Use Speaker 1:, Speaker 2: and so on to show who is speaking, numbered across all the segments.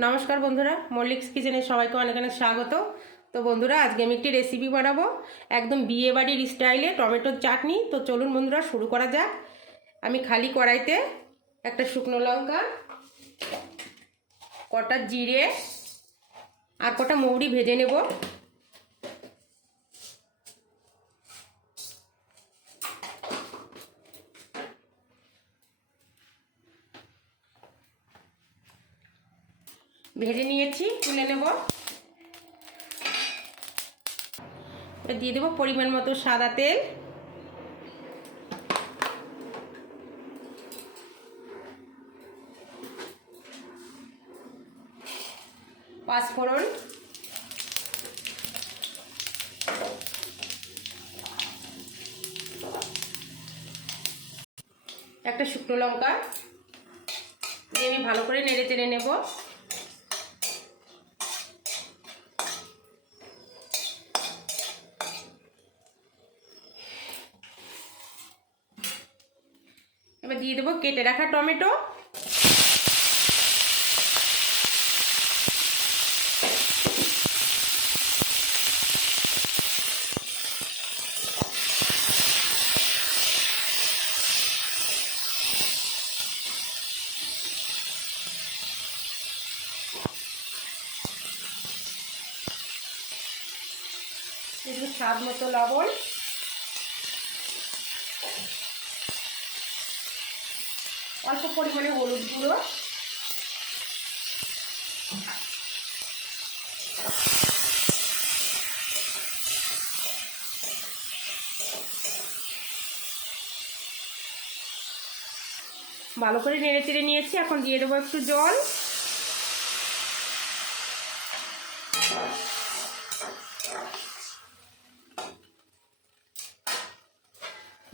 Speaker 1: নমস্কার বন্ধুরা, মল্লিক্স কিচেনে সবাইকে অনেক অনেক স্বাগত। তো বন্ধুরা, আজকে আমি একটি রেসিপি বানাবো। একদম বিয়ে বাড়ির স্টাইলে টমেটোর চাটনি। তো চলুন বন্ধুরা, শুরু করা যাক। আমি খালি কড়াইতে একটা শুকনো লঙ্কা, কটা জিরে, আর কটা মৌরি ভেজে নেব। ভেজে নিয়েছি, তুলে নেব। দিয়ে দেবো পরিমাণ মতো সাদা তেল। পাঁচফোড়ন একটা শুকনো লঙ্কা। দিয়ে আমি ভালো করে নেড়ে চেড়ে নেব। এবার দিয়ে দেবো কেটে রাখা টমেটো। স্বাদ মতো লবণ। অল্প পরিমাণে হলুদ গুঁড়ো। ভালো করে নেড়ে চেড়ে নিয়েছি, এখন দিয়ে দেবো একটু জল।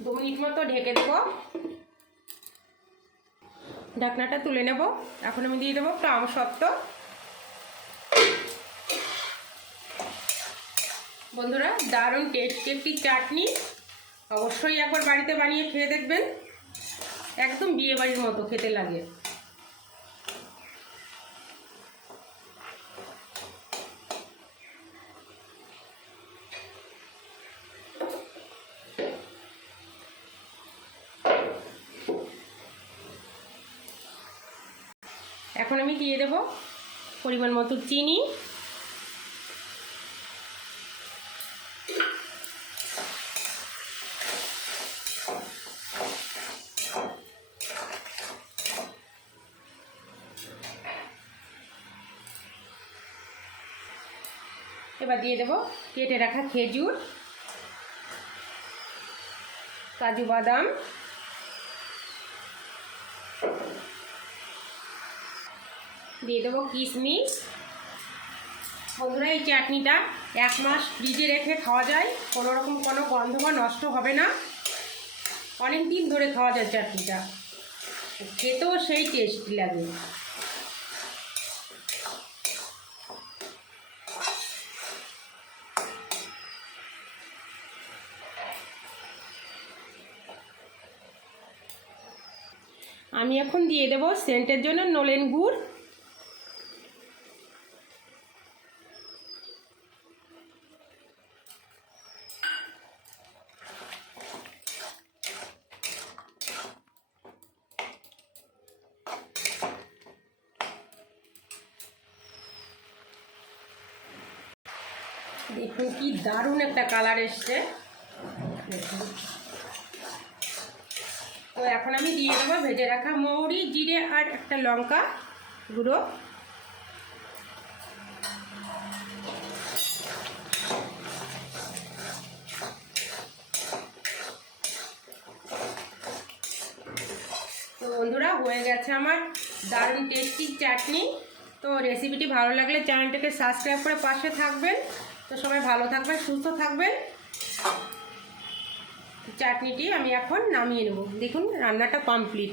Speaker 1: দু মিনিট মতো ঢেকে দেবো। ঢাকনাটা তুলে নেব। এখন আমি দিয়ে দেবো প্লাম সত্ত বন্ধুরা, দারুণ টেস্টি একটি চাটনি। অবশ্যই একবার বাড়িতে বানিয়ে খেয়ে দেখবেন। একদম বিয়ে বাড়ির মতো খেতে লাগে। এখন আমি দিয়ে দেব পরিমাণ মতো চিনি। এবার দিয়ে দেব কেটে রাখা খেজুর, কাজু বাদাম। দিয়ে দেবো কিশমিশ। বন্ধুরা, এই চাটনিটা এক মাস ফ্রিজে রেখে খাওয়া যায়। কোনো রকম কোনো গন্ধ বা নষ্ট হবে না। অনেক দিন ধরে খাওয়া যায় চাটনিটা। খেতেও সেই টেস্টি লাগে। আমি এখন দিয়ে দেবো সেন্টের জন্য নলেন গুড়। দেখুন কি দারুণ একটা কালার এসছে। তো এখন আমি দিয়ে দেবো ভেজে রাখা মৌরি, জিরে আর একটা লঙ্কা গুঁড়ো। তো বন্ধুরা, হয়ে গেছে আমার দারুণ টেস্টি চাটনি। তো রেসিপিটি ভালো লাগলে চ্যানেলটাকে সাবস্ক্রাইব করে পাশে থাকবেন। তো সবাই ভালো থাকবেন সুস্থ থাকবেন। চাটনিটি আমি এখন নামিয়ে নেব। দেখুন রান্নাটা কমপ্লিট